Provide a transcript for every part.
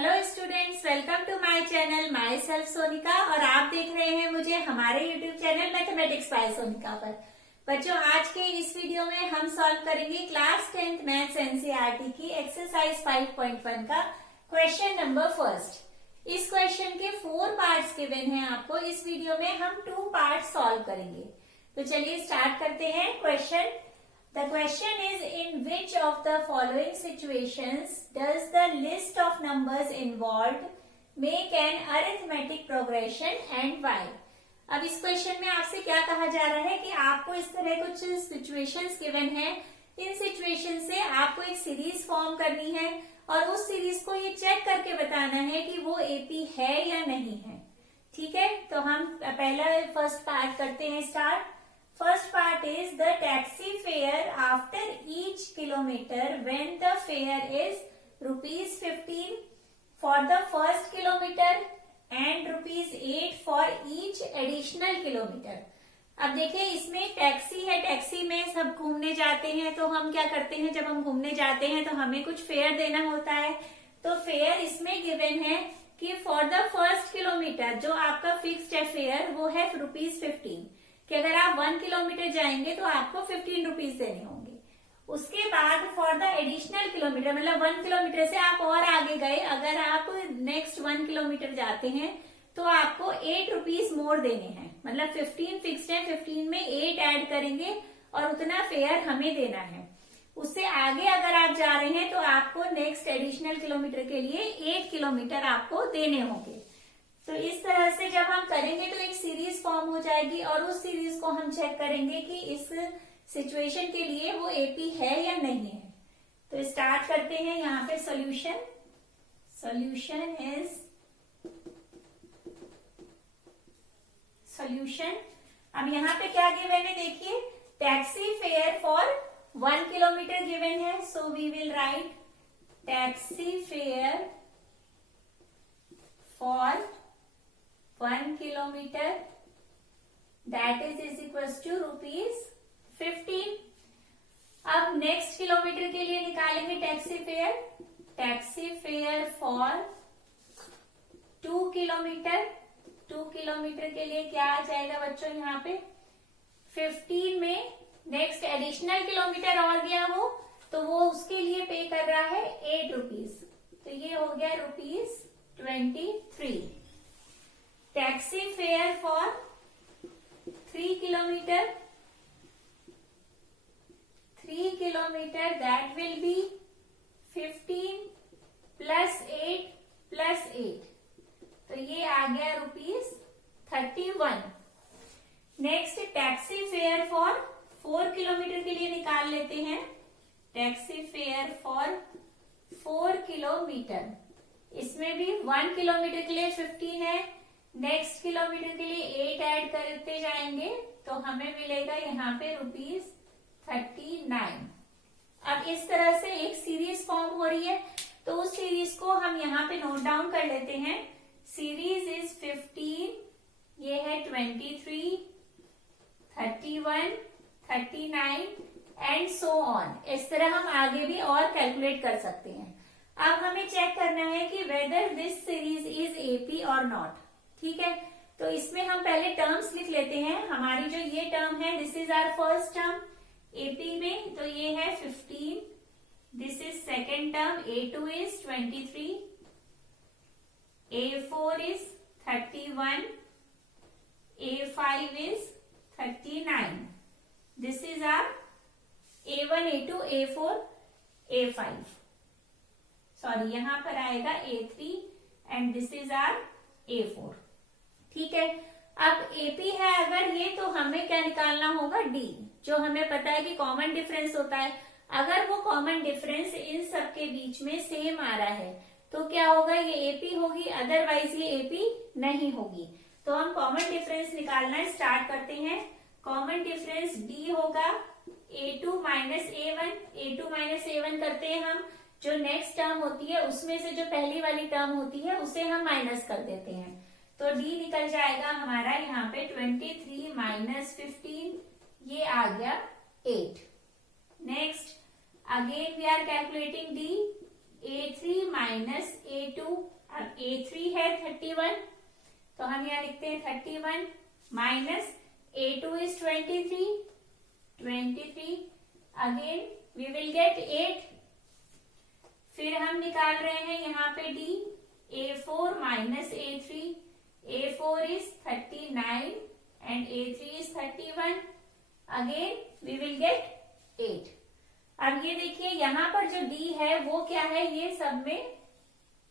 Hello students, welcome to my channel myself Sonika. और आप देख रहे हैं मुझे हमारे YouTube channel mathematics by Sonika पर। बच्चों, आज के इस वीडियो में हम सॉल्व करेंगे क्लास 10th मैथ्स एनसीईआरटी की एक्सरसाइज 5.1 का क्वेश्चन नंबर फर्स्ट। इस क्वेश्चन के 4 पार्ट्स गिवन हैं आपको। इस वीडियो में हम 2 पार्ट सॉल्व करेंगे। तो चलिए स्टार्ट करते हैं question. The question is, in which of the following situations does the list of numbers involved make an arithmetic progression and why? अब इस क्वेश्चन में आपसे क्या कहा जा रहा है कि आपको इस तरह कुछ सिचुएशंस गिवन है। इन सिचुएशन से आपको एक सीरीज फॉर्म करनी है और उस सीरीज को ये चेक करके बताना है कि वो एपी है या नहीं है। ठीक है, तो हम पहला फर्स्ट पार्ट करते हैं start. First part is the taxi fare after each kilometer when the fare is ₹15 for the first kilometer and ₹8 for each additional kilometer। अब देखिए, इसमें टैक्सी है, टैक्सी में सब घूमने जाते हैं तो हम क्या करते हैं, जब हम घूमने जाते हैं तो हमें कुछ फेयर देना होता है। तो फेयर इसमें गिवन है कि फॉर द फर्स्ट किलोमीटर जो आपका फिक्स्ड है फेयर वो है ₹15 कि अगर आप 1 किलोमीटर जाएंगे तो आपको 15 रुपीज देने होंगे। उसके बाद फॉर द एडिशनल किलोमीटर, मतलब 1 किलोमीटर से आप और आगे गए, अगर आप नेक्स्ट 1 किलोमीटर जाते हैं तो आपको 8 रुपीज मोर देने हैं। मतलब 15 फिक्स्ड है, 15 में 8 ऐड करेंगे और उतना फेयर हमें देना है। उससे आगे अगर आप जा रहे हैं तो आपको नेक्स्ट एडिशनल किलोमीटर के लिए 8 किलोमीटर आपको देने होंगे। तो इस तरह से जब हम करेंगे तो एक सीरीज फॉर्म हो जाएगी और उस सीरीज को हम चेक करेंगे कि इस सिचुएशन के लिए वो एपी है या नहीं है। तो स्टार्ट करते हैं यहाँ पे सॉल्यूशन। Solution is solution. अब यहाँ पे क्या गिवन है देखिए, taxi fare for 1 kilometer given है। So we will write taxi fare for 1 kilometer that is equals to ₹15। अब नेक्स्ट किलोमीटर के लिए निकालेंगे taxi fare. Taxi fare for 2 kilometre. 2 kilometre के लिए क्या आ जाएगा बच्चों, यहाँ पे 15 में नेक्स्ट एडिशनल किलोमीटर और गया हो तो वो उसके लिए पे कर रहा है 8 रुपीज। तो ये हो गया ₹23। Taxi fare for 3 kilometre. 3 kilometre that will be 15 plus 8 plus 8। तो ये आ गया ₹31। Next taxi fare for 4 kilometre के लिए निकाल लेते हैं। टैक्सी फेयर फॉर 4 किलोमीटर, इसमें भी 1 किलोमीटर के लिए 15 है, नेक्स्ट किलोमीटर के लिए 8 ऐड करते जाएंगे तो हमें मिलेगा यहाँ पे ₹39। अब इस तरह से एक सीरीज फॉर्म हो रही है तो उस सीरीज को हम यहाँ पे नोट डाउन कर लेते हैं। सीरीज इज 15, ये है 23, 31, 39 एंड सो ऑन। इस तरह हम आगे भी और कैलकुलेट कर सकते हैं। अब हमें चेक करना है कि whether this series is AP और नॉट। ठीक है, तो इसमें हम पहले टर्म्स लिख लेते हैं। हमारी जो ये टर्म है this is our first term AP में, तो ये है 15। This is second term, A2 is 23, A4 is 31, A5 is 39। This is our A1, A2, A4, A5। Sorry, यहां पर आएगा A3 and this is our A4। ठीक है, अब एपी है अगर ये, तो हमें क्या निकालना होगा, डी, जो हमें पता है कि कॉमन डिफरेंस होता है। अगर वो कॉमन डिफरेंस इन सब के बीच में सेम आ रहा है तो क्या होगा, ये एपी होगी, अदरवाइज ये एपी नहीं होगी। तो हम कॉमन डिफरेंस निकालना स्टार्ट करते हैं। कॉमन डिफरेंस डी होगा A2 minus A1। A2 minus A1 करते हैं हम, जो नेक्स्ट टर्म होती है उसमें से जो पहली वाली टर्म होती है उसे हम माइनस कर देते हैं। तो डी निकल जाएगा हमारा यहाँ पे 23 माइनस 15, ये आ गया 8। Next again we are calculating D. A3 minus A2। अब A3 है 31, तो हम यहाँ लिखते हैं 31 minus A2 is 23। Again we will get 8। फिर हम निकाल रहे हैं यहाँ पे D, A4 minus A3। A4 is 39 and A3 is 31. Again we will get 8. अब ये देखिए यहाँ पर जो D है वो क्या है, ये सब में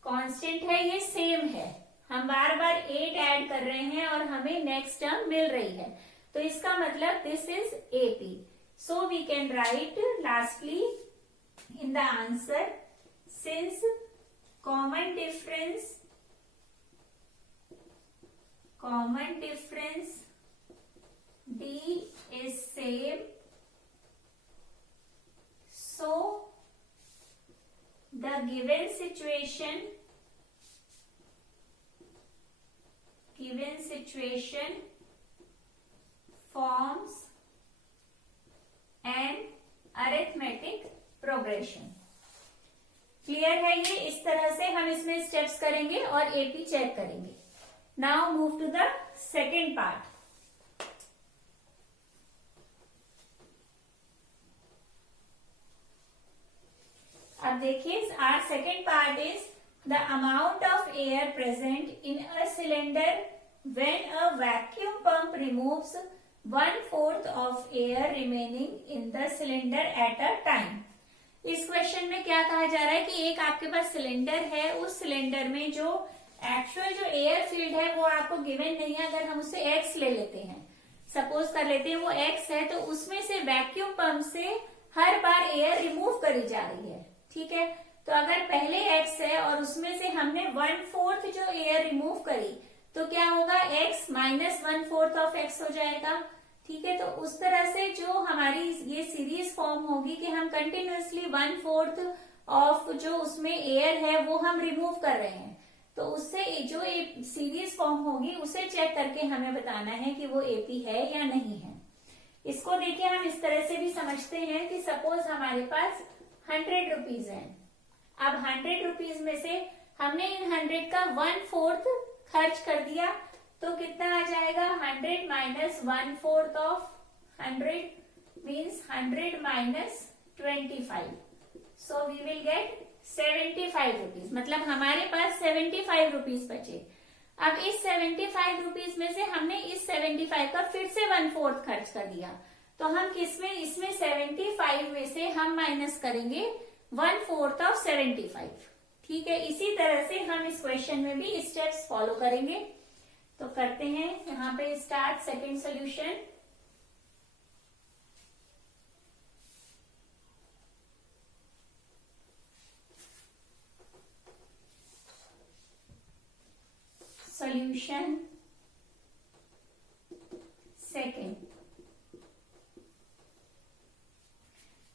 कांस्टेंट है, ये सेम है। हम बार बार 8 ऐड कर रहे हैं और हमें नेक्स्ट टर्म मिल रही है, तो इसका मतलब this is AP. So we can write lastly in the answer, since common difference D is same, so the given situation forms an arithmetic progression. Clear है ये? इस तरह से हम इसमें स्टेप्स करेंगे और AP चेक करेंगे. Now move to the second part. अब देखिए, our second part is the amount of air present in a cylinder when a vacuum pump removes 1/4 of air remaining in the cylinder at a time. इस question में क्या कहा जा रहा है कि एक आपके पास सिलेंडर है, उस सिलेंडर में जो एक्चुअल जो एयर फील्ड है वो आपको गिवन नहीं है. अगर हम उसे x ले लेते हैं, सपोज कर लेते हैं वो x है, तो उसमें से वैक्यूम पंप से हर बार एयर रिमूव करी जा रही है. ठीक है, तो अगर पहले x है और उसमें से हमने 1/4 जो एयर रिमूव करी, तो क्या होगा, x माइनस 1/4 ऑफ x हो जाएगा. ठीक है, तो उस तरह से जो हमारी ये सीरीज फॉर्म होगी कि हम कंटिन्यूअसली 1/4 ऑफ जो उसमें एयर है वो हम रिमूव कर रहे हैं, तो उससे जो एक सीरीज फॉर्म होगी उसे चेक करके हमें बताना है कि वो AP है या नहीं है. इसको देखिए, हम इस तरह से भी समझते हैं कि सपोज हमारे पास 100 रुपीज है. अब 100 रुपीज में से हमने इन 100 का 1/4 खर्च कर दिया, तो कितना आ जाएगा, 100 minus 1/4 of 100 means 100 minus 25. So we will get 75 rupees. मतलब हमारे पास 75 रुपीज बचे. अब इस 75 रुपीज में से हमने इस 75 का फिर से 1/4 खर्च कर दिया, तो हम किसमें, इसमें 75 में से हम माइनस करेंगे 1/4 ऑफ 75. ठीक है, इसी तरह से हम इस क्वेश्चन में भी स्टेप्स फॉलो करेंगे. तो करते हैं यहाँ पे start second solution. Solution second.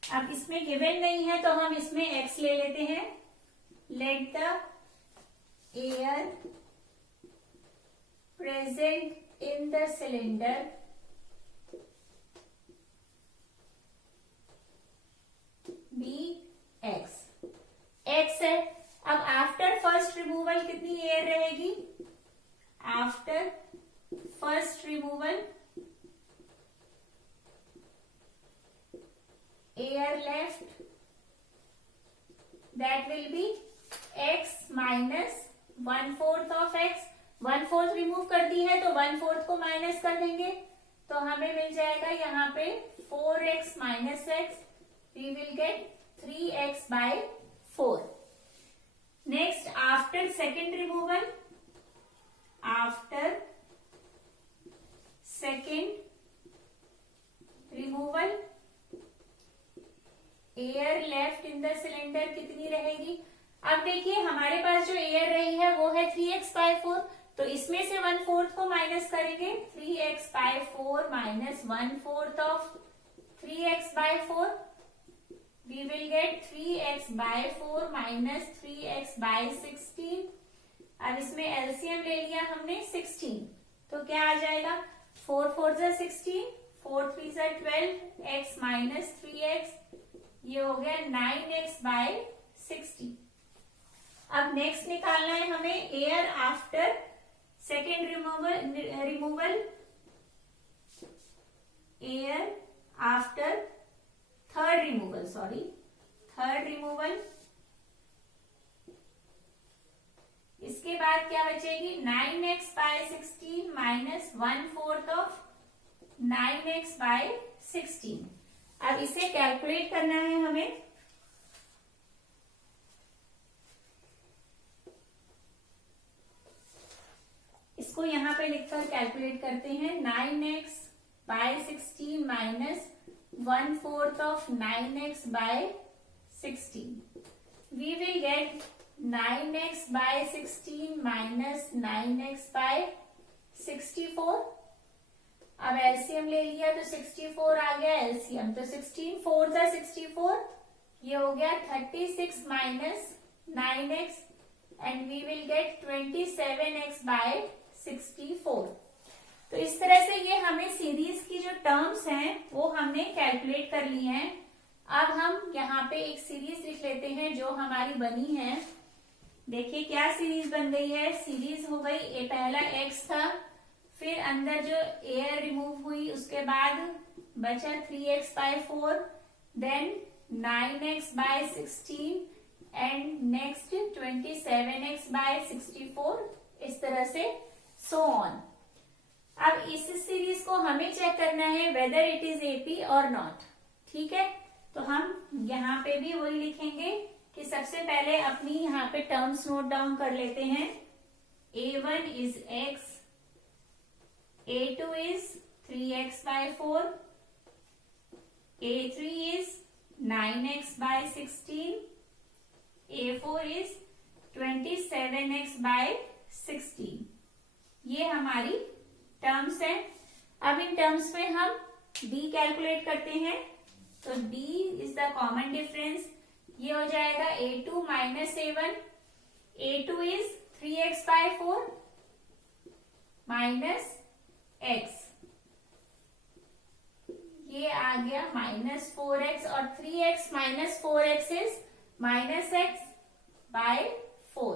अब इसमें गिवन नहीं है तो हम इसमें x ले लेते हैं. Let the air present in the cylinder be x. x है. अब आफ्टर फर्स्ट रिमूवल कितनी एयर रहेगी, after first removal air left, that will be x minus 1/4 of x. 1/4 remove कर दी है तो 1/4 को माइनस कर देंगे, तो हमें मिल जाएगा यहाँ पे 4x minus x. We will get 3x by 4. Next, after second removal, after second removal air left in the cylinder कितनी रहेगी. अब देखिए, हमारे पास जो एयर रही है वो है 3x by 4, तो इसमें से 1/4 को माइनस करेंगे. 3x by 4 minus 1/4 of 3x by 4, we will get 3x by 4 minus 3x by 16. अब इसमें एलसीएम ले लिया हमने 16, तो क्या आ जाएगा, 4 4 16, 4 3 12, x माइनस 3x, ये हो गया 9x by 60. अब नेक्स्ट निकालना है हमें air after second removal, air after third removal. इसके बाद क्या बचेगी 9x/16 माइनस 1/4 ऑफ 9x/16। अब इसे कैलकुलेट करना है हमें। इसको यहां पे लिखकर कैलकुलेट करते हैं। 9x/16 minus 1/4 of 9x/16। We will get 9x/16 minus 9x/64। अब एलसीएम ले लिया तो 64 आ गया एलसीएम, तो 16 4 जा 64, ये हो गया 36 minus 9x and we will get 27x/64। तो इस तरह से ये हमें सीरीज की जो टर्म्स हैं वो हमने कैलकुलेट कर ली हैं। अब हम यहाँ पे एक सीरीज लिख लेते हैं जो हमारी बनी है। देखिए क्या सीरीज बन गई है। सीरीज हो गई, ये पहला x था, फिर अंदर जो एयर रिमूव हुई उसके बाद बचा 3x/4, then 9x/16 and next 27x/64, इस तरह से सो ऑन। अब इस सीरीज को हमें चेक करना है वेदर इट इज एपी और नॉट। ठीक है, तो हम यहाँ पे भी वही लिखेंगे कि सबसे पहले अपनी यहाँ पे टर्म्स नोट डाउन कर लेते हैं। a1 is x, a2 is 3x/4, a3 is 9x/16, a4 is 27x/16। ये हमारी टर्म्स है। अब इन टर्म्स में हम d कैलकुलेट करते हैं। तो d is the common difference, ये हो जाएगा a2 minus a1। a2 is 3x/4 minus x, ये आ गया माइनस 4x, और 3x minus 4x is minus x/4।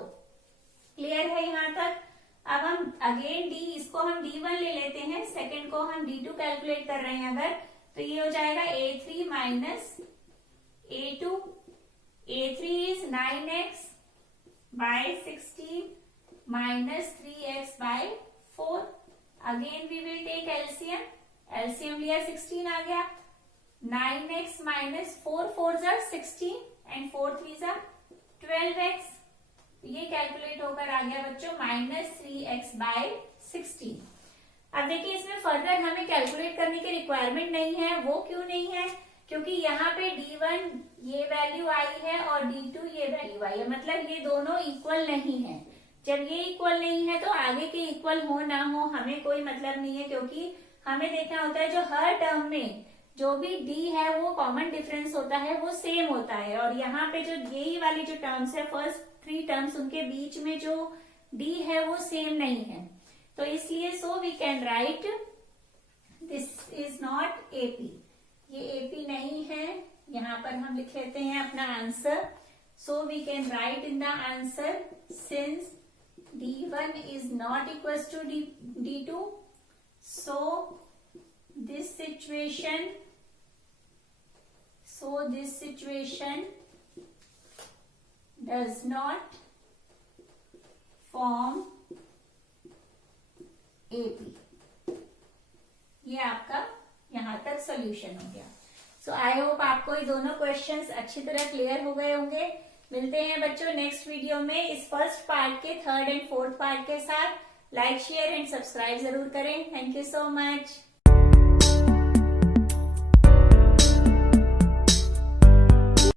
Clear है यहाँ तक। अब हम अगेन d, इसको हम d1 ले लेते हैं, सेकंड को हम d2 कैलकुलेट कर रहे हैं अगर, तो ये हो जाएगा a3 minus a2। a3 is 9x/16 minus 3x/4। Again we will take LCM, LCM लिया 16 आ गया। 9x माइनस 4 4 जा 16 एंड 4 3 जा 12x। ये कैलकुलेट होकर आ गया बच्चों माइनस 3x/16। अब देखिए इसमें फर्दर हमें कैलकुलेट करने की रिक्वायरमेंट नहीं है। वो क्यों नहीं है? क्योंकि यहाँ पे d1 ये वैल्यू आई है और d2 ये वैल्यू आई है, मतलब ये दोनों इक्वल नहीं है। जब ये इक्वल नहीं है तो आगे के इक्वल हो ना हो हमें कोई मतलब नहीं है, क्योंकि हमें देखना होता है जो हर टर्म में जो भी d है वो कॉमन डिफरेंस होता है, वो सेम होता है। और यहाँ पे जो यही वाली जो टर्म्स है, फर्स्ट 3 टर्म्स, उनके बीच में जो d है वो सेम नहीं है। तो इसलिए so we can write this is not AP, ये एपी नहीं है। यहाँ पर हम लिख लेते हैं अपना answer. So we can write in the answer since d1 is not equals to d2, so this situation does not form AP। ये आपका यहाँ तक सॉल्यूशन हो गया। सो आई होप आपको ये दोनों क्वेश्चंस अच्छी तरह क्लियर हो गए होंगे। मिलते हैं बच्चों नेक्स्ट वीडियो में इस फर्स्ट पार्ट के थर्ड एंड फोर्थ पार्ट के साथ। लाइक शेयर एंड सब्सक्राइब जरूर करें। Thank you so much.